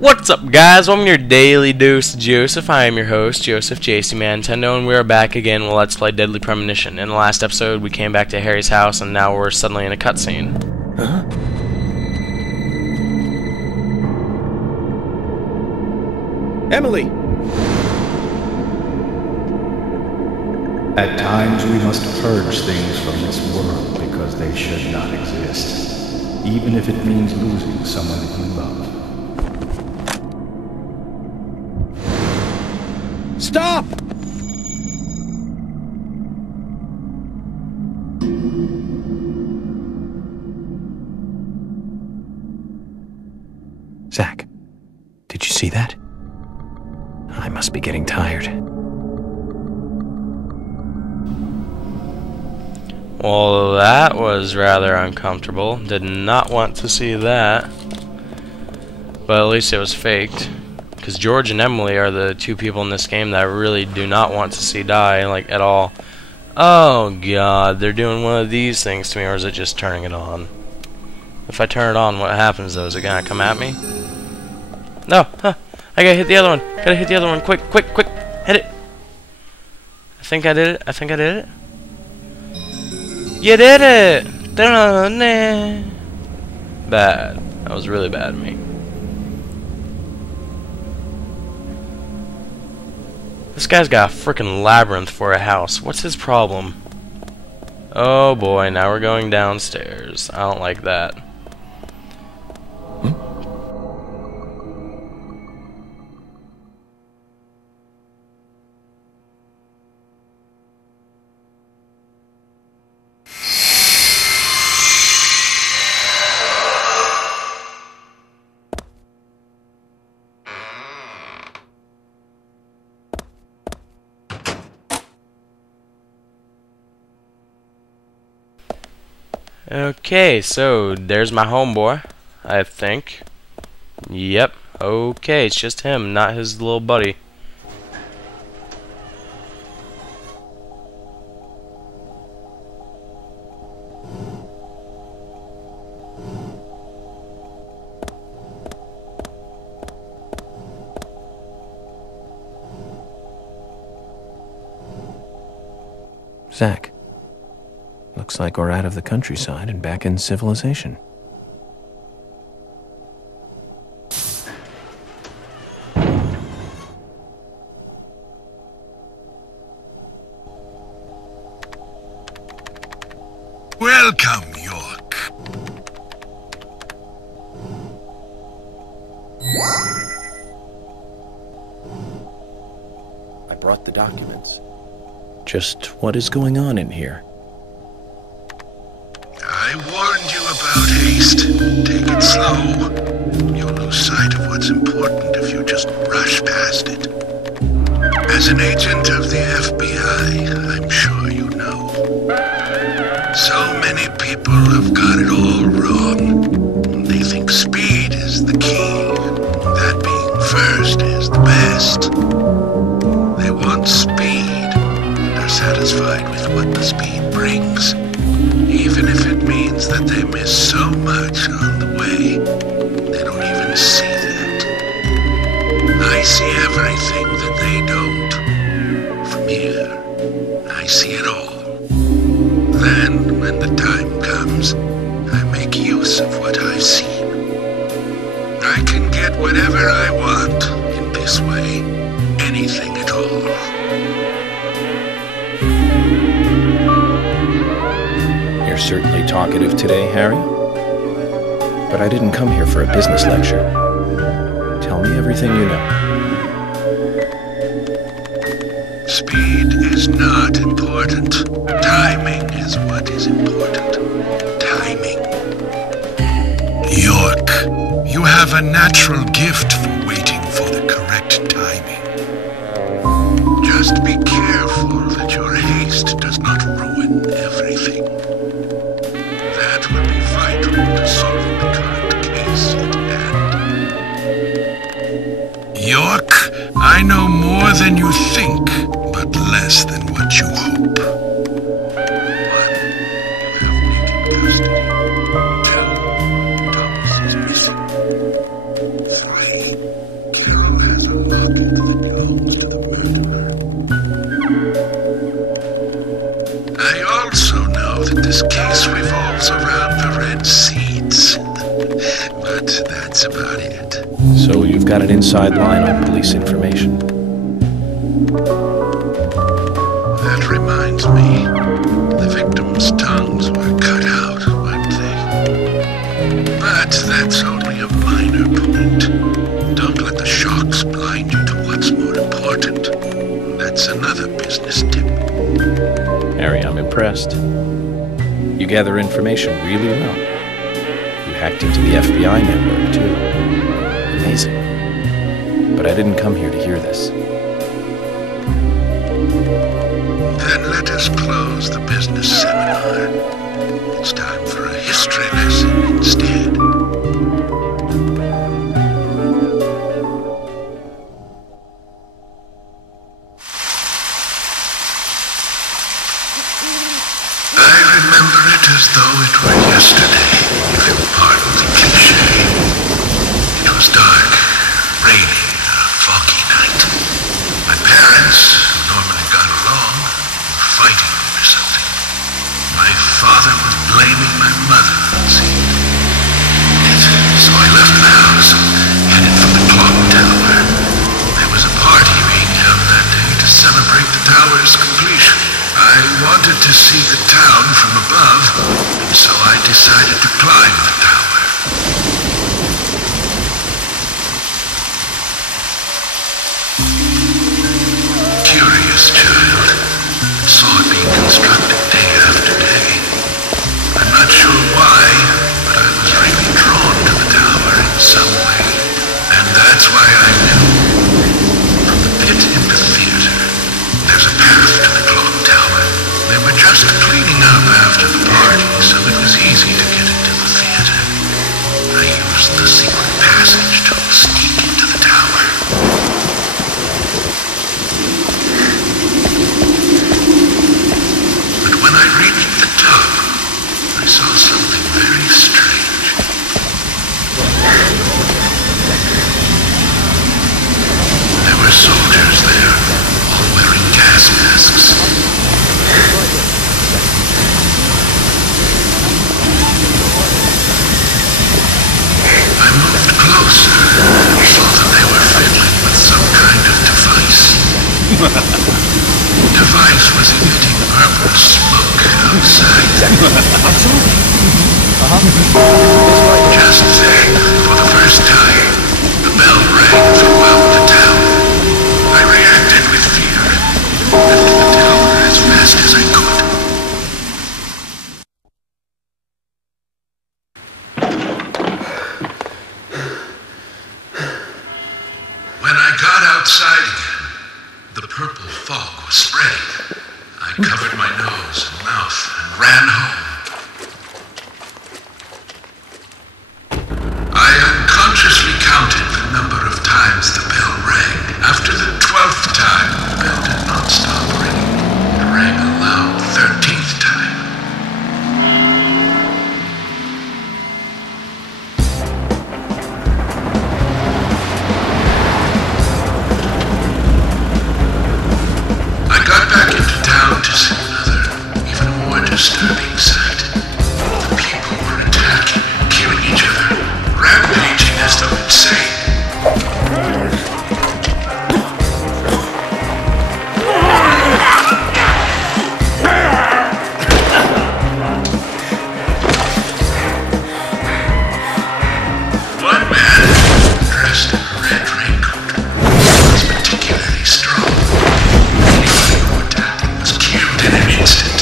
What's up, guys? Welcome to your daily dose of Joseph. I am your host, Joseph, JsdMaNintendo, and we are back again with Let's Play Deadly Premonition. In the last episode, we came back to Harry's house, and now we're suddenly in a cutscene. Huh? Emily! At times we must purge things from this world because they should not exist, even if it means losing someone that you love. Stop! Zach, did you see that? I must be getting tired. Well, that was rather uncomfortable. Did not want to see that. But at least it was faked. Because George and Emily are the two people in this game that I really do not want to see die, like, at all. Oh, God. They're doing one of these things to me, or is it just turning it on? If I turn it on, what happens, though? Is it gonna come at me? No! Huh. I gotta hit the other one. Gotta hit the other one. Quick, quick, quick. Hit it. I think I did it. I think I did it. You did it! Bad. That was really bad of me. This guy's got a frickin' labyrinth for a house. What's his problem? Oh boy, now we're going downstairs. I don't like that. Okay, so there's my homeboy, I think. Yep. Okay, it's just him, not his little buddy. Zach, looks like we're out of the countryside and back in civilization. Welcome, York. I brought the documents. Just what is going on in here? I warned you about haste. Take it slow. You'll lose sight of what's important if you just rush past it. As an agent of the FBI, I'm sure you know. So many people have got it all wrong. They think speed is the key, that being first is the best. They want speed. They're satisfied with what the speed brings. Even if it means that they miss so much on the way, they don't even see that. I see everything that they don't. From here, I see it all. Then, when the time comes, I make use of what I've seen. I can get whatever I want in this way. Anything at all. You're certainly talkative today, Harry. But I didn't come here for a business lecture. Tell me everything you know. Speed is not important. Timing is what is important. Timing. York, you have a natural gift for waiting for the correct timing. Just be careful that your haste does not ruin everything. That would be vital to solving the current case at hand. York, I know more than you think, but less than what you hope. 1, you have Nick in custody. 2, Thomas is missing. 3, this case revolves around the red seeds. But that's about it. So you've got an inside line on police information. That reminds me, the victims' tongues were cut out, weren't they? But that's only a minor point. Don't let the shocks blind you to what's more important. That's another business tip. Harry, I'm impressed. You gather information really well. You hacked into the FBI network, too. Amazing. But I didn't come here to hear this. Then let us close the business seminar. It's time for a history lesson instead. I remember it as though it were yesterday, if you'll pardon the cliché. It was dark, raining, a foggy night. My parents, who normally got along, were fighting over something. My father was blaming my mother, it seemed. So I left the house and headed for the clock tower. There was a party being held that day to celebrate the tower's completion. I wanted to see the town from above, and so I decided to climb the tower. Curious child, saw it being constructed day after day. I'm not sure why, but I was really drawn to the tower in some way. And that's why I knew. From the pit in the theater, there's a path to the clock tower. They were just cleaning up after the party, so it was easy to get into the theater. I used the secret passage to sneak into the tower. But when I reached the top, I saw something very strange. There were soldiers there, all wearing gas masks. I moved closer and saw that they were fiddling with some kind of device. The device was emitting purple smoke outside. Just then, for the first time, the bell rang throughout the town. I reacted with fear, left the tower as fast as I could. When I got outside again, the purple fog was spreading. I covered my nose and mouth and ran home. I unconsciously counted the number of times the bell rang. After the 12th time, the bell did not stop ringing. It rang a loud 13th time. I got back into town to see another, even more disturbing sight. The people were attacking and killing each other, rampaging as though insane. One man, dressed in a red raincoat, was particularly strong. Anybody who attacked him was killed in an instant.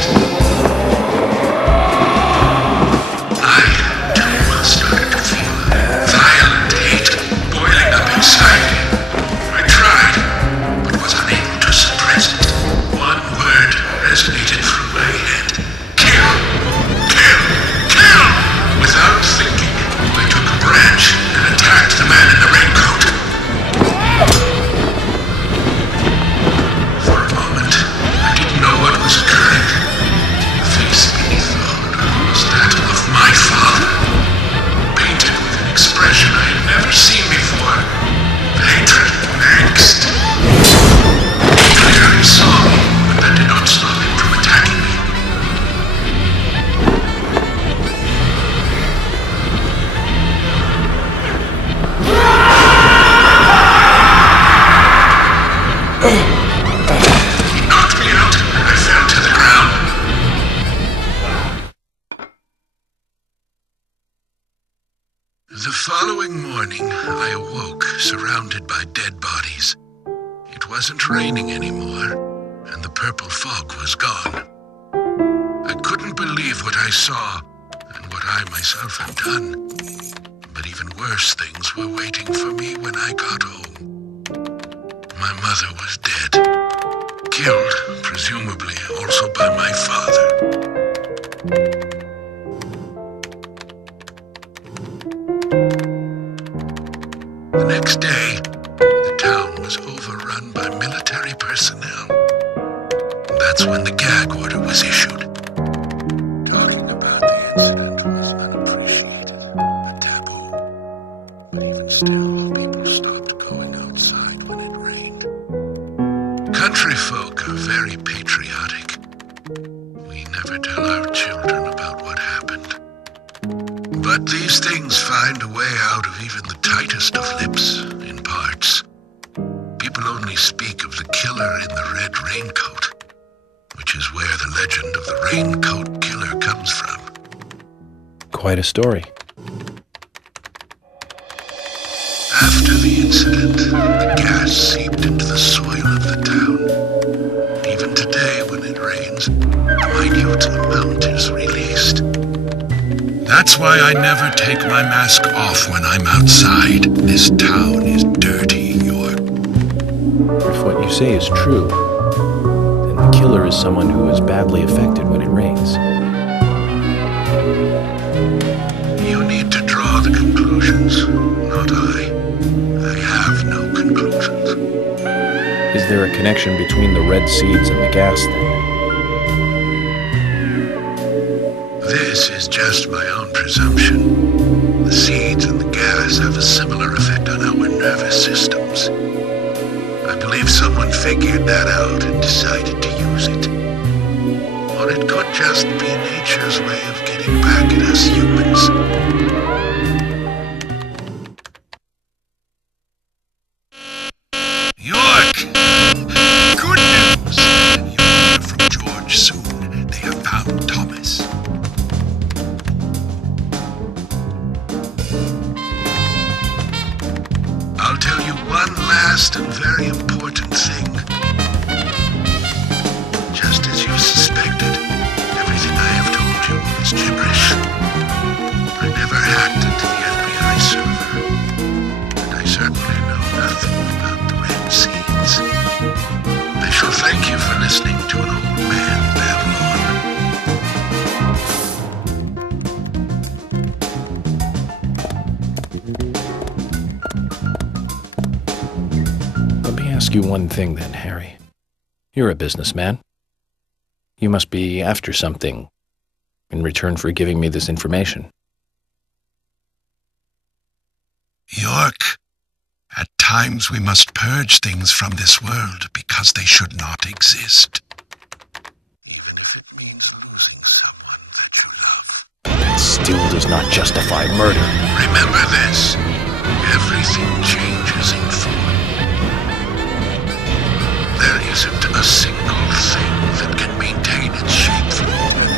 The following morning, I awoke surrounded by dead bodies. It wasn't raining anymore, and the purple fog was gone. I couldn't believe what I saw and what I myself had done. But even worse things were waiting for me when I got home. My mother was dead, killed, presumably also by my father. The next day, the town was overrun by military personnel. That's when the gag order was issued. Talking about the incident was unappreciated, a taboo. But even still, people stopped going outside when it rained. Country folk are very patriotic. We never tell our children about what happened. But these things find a way out of even the tightest of lips, in parts. People only speak of the killer in the red raincoat, which is where the legend of the Raincoat Killer comes from. Quite a story. After the incident, the gas seeped into the soil of the town. Even today, when it rains, a minute amount is released. That's why I never take my mask off when I'm outside. This town is dirty, York. If what you say is true, then the killer is someone who is badly affected when it rains. You need to draw the conclusions, not I. I have no conclusions. Is there a connection between the red seeds and the gas, then? This is just my own presumption. The seeds and the gas have a similar effect on our nervous systems. I believe someone figured that out and decided to use it. Or it could just be nature's way of getting back at us humans. York! Good news! You'll hear from George soon. They have found Thomas. I'll tell you one last and very important thing. Just as you suspected, everything I have told you is gibberish. I never hacked into the FBI server, and I certainly know nothing about the red seeds. I shall thank you for listening to an old man babble on. Let me ask you one thing then, Harry. You're a businessman. You must be after something in return for giving me this information. York, at times we must purge things from this world because they should not exist. Even if it means losing someone that you love. That still does not justify murder. Remember this. Everything changes in form. There isn't a single thing that can maintain its shape for all time.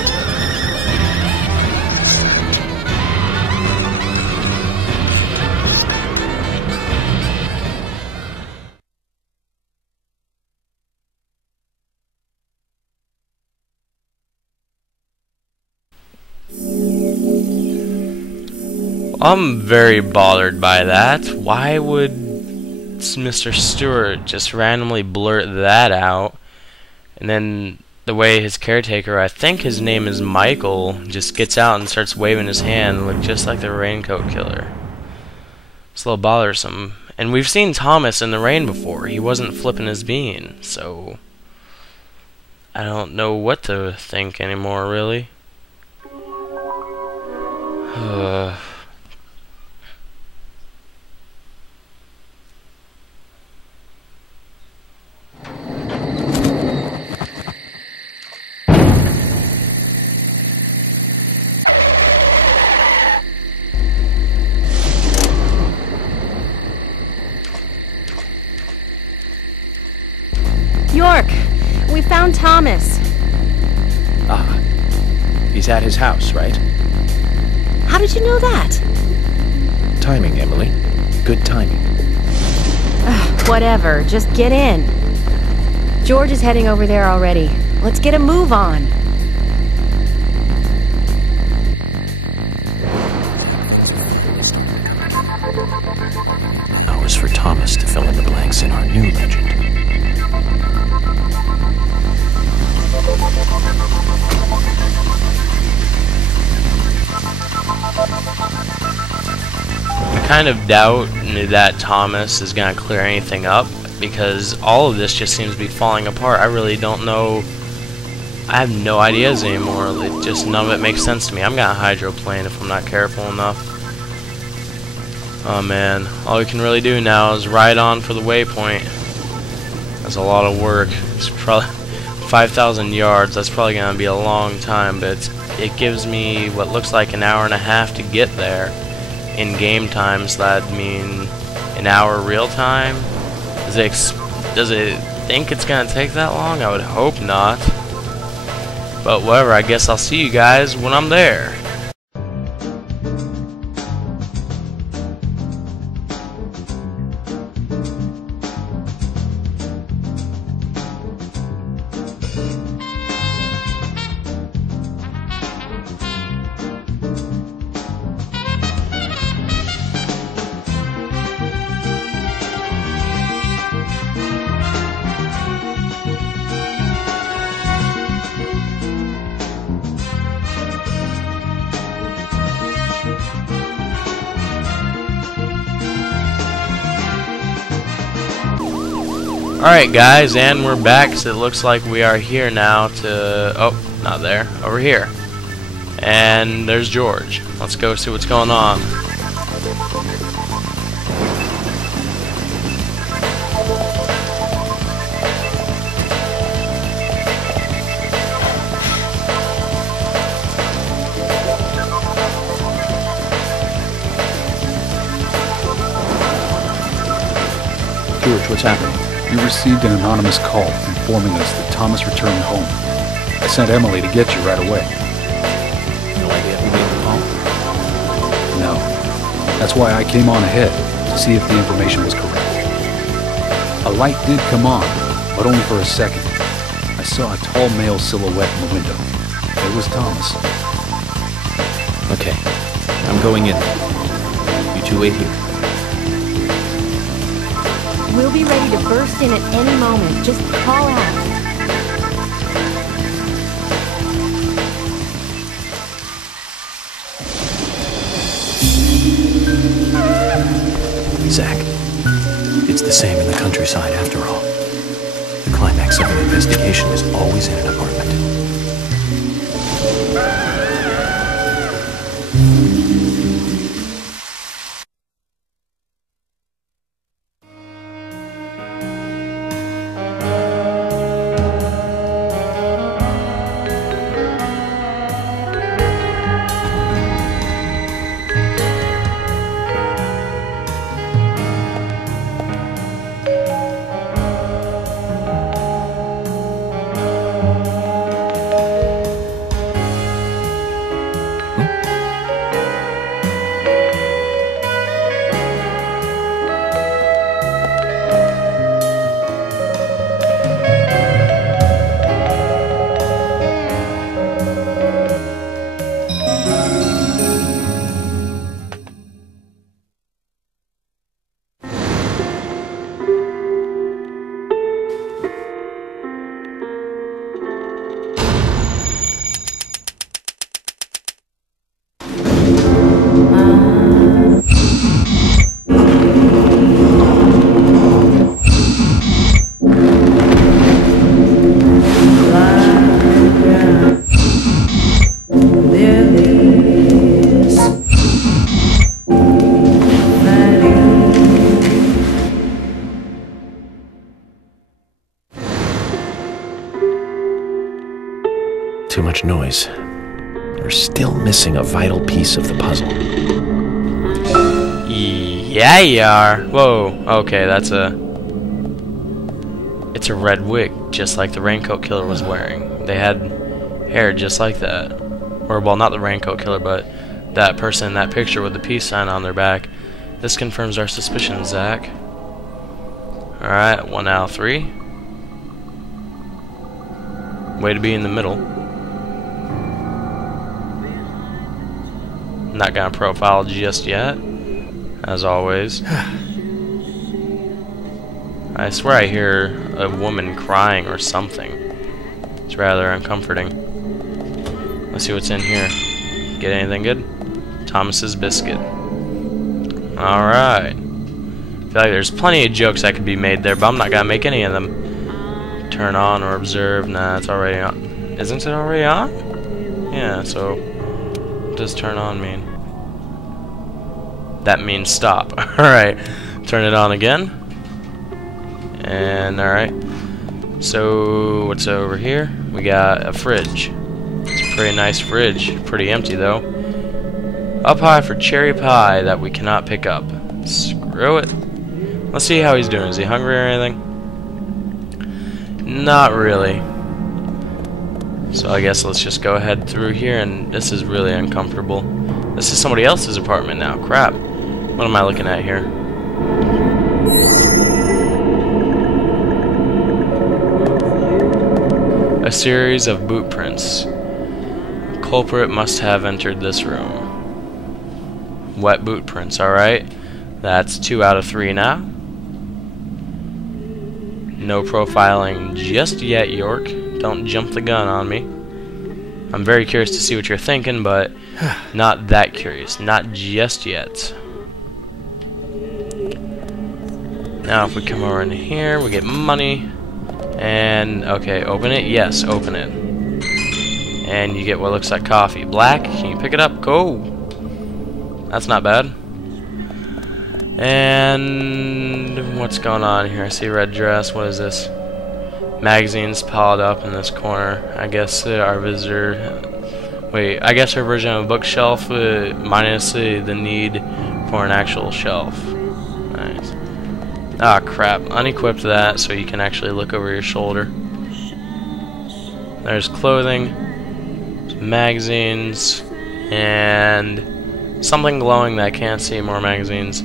I'm very bothered by that. Why would Mr. Stewart just randomly blurt that out? And then the way his caretaker, I think his name is Michael, just gets out and starts waving his hand, look just like the Raincoat Killer. It's a little bothersome. And we've seen Thomas in the rain before. He wasn't flipping his bean, so I don't know what to think anymore, really. York, we found Thomas. Ah, he's at his house, right? How did you know that? timing, Emily. Good timing. Whatever, just get in. George is heading over there already. Let's get a move on. Now is for Thomas to fill in the blanks in our new legend. I kind of doubt that Thomas is going to clear anything up, because all of this just seems to be falling apart. I really don't know. I have no ideas anymore. It just, none of it makes sense to me. I'm going to hydroplane if I'm not careful enough. Oh man, all we can really do now is ride on for the waypoint. That's a lot of work. It's probably 5,000 yards. That's probably going to be a long time, but it gives me what looks like an hour and a half to get there. In game time, so that'd mean an hour real time. Does it think it's gonna take that long? I would hope not. But whatever, I guess I'll see you guys when I'm there. Alright guys, and we're back, so it looks like we are here now to... oh, not there, over here. And there's George. Let's go see what's going on. George, what's happening? You received an anonymous call informing us that Thomas returned home. I sent Emily to get you right away. No idea who made the call? No. That's why I came on ahead, to see if the information was correct. A light did come on, but only for a second. I saw a tall male silhouette in the window. It was Thomas. Okay. I'm going in. You two wait here. We'll be ready to burst in at any moment. Just call out. Zach, it's the same in the countryside after all. The climax of an investigation is always in an apartment. Too much noise. We're still missing a vital piece of the puzzle. Yeah, you are. Whoa. Okay, that's a... It's a red wig, just like the Raincoat Killer was wearing. They had hair just like that. Or, well, not the Raincoat Killer, but that person in that picture with the peace sign on their back. This confirms our suspicions, Zach. Alright, 1 out of 3. Way to be in the middle. Not gonna profile just yet, as always. I swear I hear a woman crying or something. It's rather uncomforting. Let's see what's in here. Get anything good? Thomas's biscuit. Alright. I feel like there's plenty of jokes that could be made there, but I'm not gonna make any of them. Turn on or observe. Nah, it's already on. Isn't it already on? Yeah, so what does turn on mean? That means stop. Alright. Turn it on again. And alright. So what's over here? We got a fridge. It's a pretty nice fridge. Pretty empty though. Up high for cherry pie that we cannot pick up. Screw it. Let's see how he's doing. Is he hungry or anything? Not really. So I guess let's just go ahead through here, and this is really uncomfortable. This is somebody else's apartment now. Crap. What am I looking at here? A series of boot prints. The culprit must have entered this room. Wet boot prints, alright. That's 2 out of 3 now. No profiling just yet, York. Don't jump the gun on me. I'm very curious to see what you're thinking, but not that curious. Not just yet. Now if we come over in here, we get money. And, okay, open it? Yes, open it. And you get what looks like coffee. Black, can you pick it up? Go! That's not bad. And what's going on here? I see a red dress. What is this? Magazines piled up in this corner. I guess our visitor... Wait, I guess our version of a bookshelf minus the need for an actual shelf. Nice. Ah, crap. Unequipped that so you can actually look over your shoulder. There's clothing, magazines, and something glowing that I can't see. More magazines.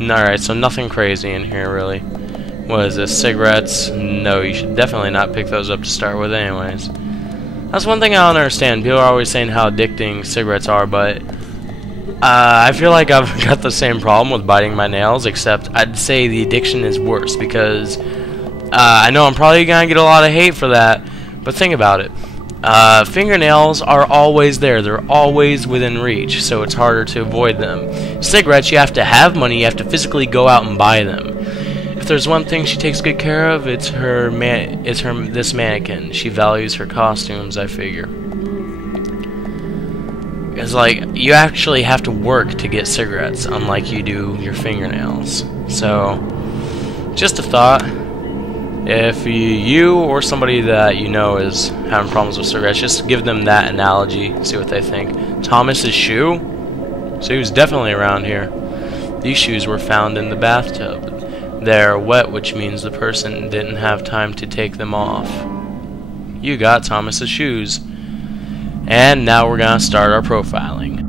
Alright, so nothing crazy in here, really. What is this? Cigarettes? No, you should definitely not pick those up to start with anyways. That's one thing I don't understand. People are always saying how addicting cigarettes are, but I feel like I've got the same problem with biting my nails, except I'd say the addiction is worse, because I know I'm probably going to get a lot of hate for that, but think about it. Fingernails are always there. They're always within reach, so it's harder to avoid them. Cigarettes, you have to have money. You have to physically go out and buy them. If there's one thing she takes good care of, it's this mannequin. She values her costumes, I figure. It's like, you actually have to work to get cigarettes, unlike you do your fingernails. So, just a thought. If you or somebody that you know is having problems with cigarettes, just give them that analogy, see what they think. Thomas's shoe? So he was definitely around here. These shoes were found in the bathtub. They're wet, which means the person didn't have time to take them off. You got Thomas's shoes. And now we're gonna start our profiling.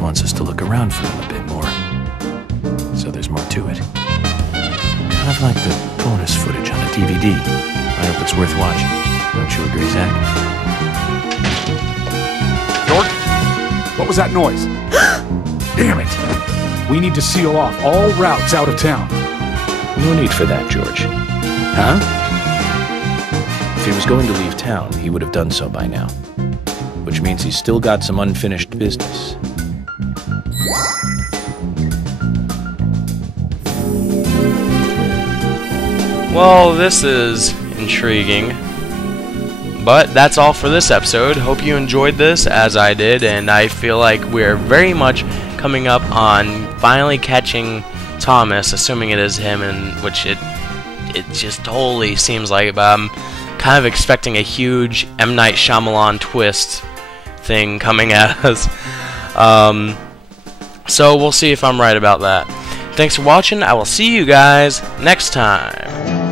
Wants us to look around for him a bit more. So there's more to it. Kind of like the bonus footage on a DVD. I hope it's worth watching. Don't you agree, Zach? York? What was that noise? Damn it! We need to seal off all routes out of town. No need for that, George. Huh? If he was going to leave town, he would have done so by now. Which means he's still got some unfinished business. Well, this is intriguing. But that's all for this episode. Hope you enjoyed this as I did, and I feel like we're very much coming up on finally catching Thomas, assuming it is him, and which it just totally seems like, but I'm kind of expecting a huge M. Night Shyamalan twist thing coming at us. So we'll see if I'm right about that. Thanks for watching. I will see you guys next time.